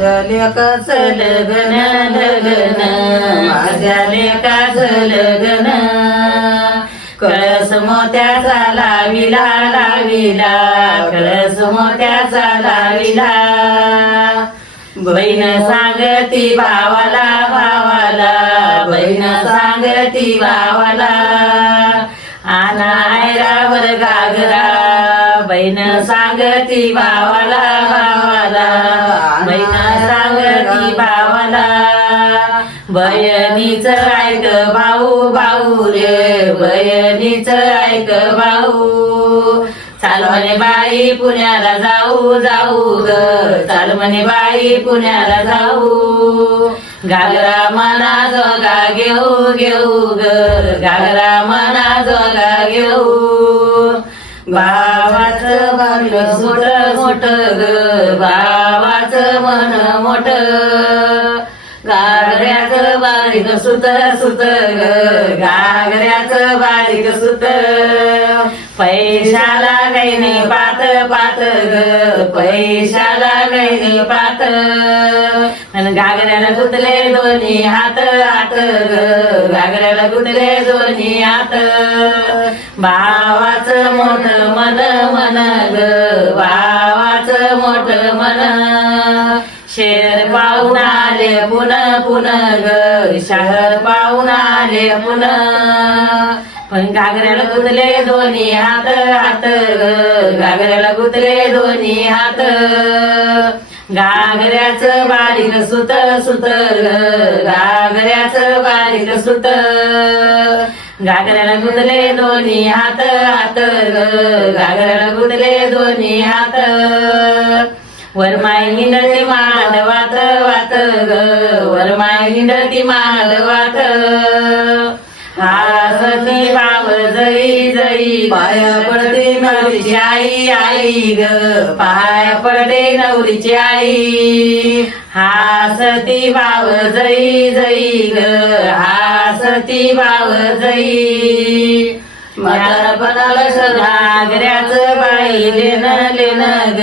माझ्या लेकाचं लग्न लग्न माझ्या लेकाचं लग्न कळस मोत्याचा लाविला लाविला कळस मोत्याचा लाविला बहीण सांगती भावाला भावाला बहीण सांगती भावाला आना. आयरावर गागरा बहीण सांगती भावाला भावाला बहीण सांगती भावाला बयनीच ऐक भाऊ भाऊ रे बयनीच ऐक भाऊ. चाल म्हणे बाई पुण्याला जाऊ जाऊ ग. चाल म्हणे बाई पुण्याला जाऊ. घागरा मना जोगा घेऊ घेऊ ग. घागरा मना जोगा घेऊ. भावाचं मोठ मोठ ग भावाचं मन मोठ गागऱ्याच बारीक सुत सुत ग गागऱ्याच बारीक सुत पैशाला काही पात पात ग पैशाला काही पात गागऱ्याला गुतले दोन्ही हात हात ग गागऱ्याला गुतले दोन्ही हात भावाचं मोठ मन पाहून आले पुन पुन ग. शहर पाहून आले पुन पण घागऱ्याला गुतले दोन्ही हात हात ग. घागऱ्याला गुतले दोन्ही हात. घागऱ्याचं बारीक सुत सुत ग. घागऱ्याचं बारीक सुत. घागऱ्याला गुतले दोन्ही हात हात ग. घागऱ्याला गुतले दोन्ही हात. वर वरमाय हिंडती मा वात ग मांडवात हासती बाब जई जई पाय पडते नवरीची आई आई ग. पाय पडते नवरीची आई. हासती बाब जई जई ग. हासती बाब जई म्हातारपणाला घागऱ्याचं बाई नाही लेन ग.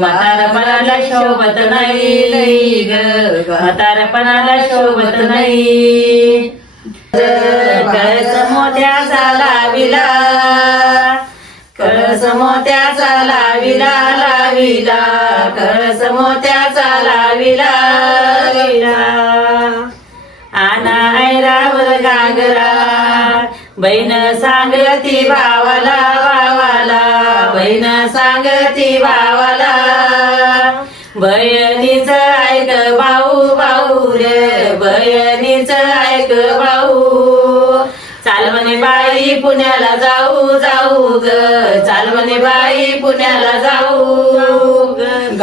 म्हातारपणाला शोभत नाही लई ग. म्हातारपणाला शोभत नाही. कळस मोत्याचा लाविला कळस मोत्याचा लाविला लाविला कळस मोत्याचा लाविला लाविला आना ऐरावर गागरा बहीण सांगती भावाला बहीण सांगती भावाला बहिणीच ऐक भाऊ भाऊ रे बहिणीच ऐक भाऊ. चाल म्हणे बाई पुण्याला जाऊ जाऊ ग. चाल म्हणे बाई पुण्याला जाऊ. ग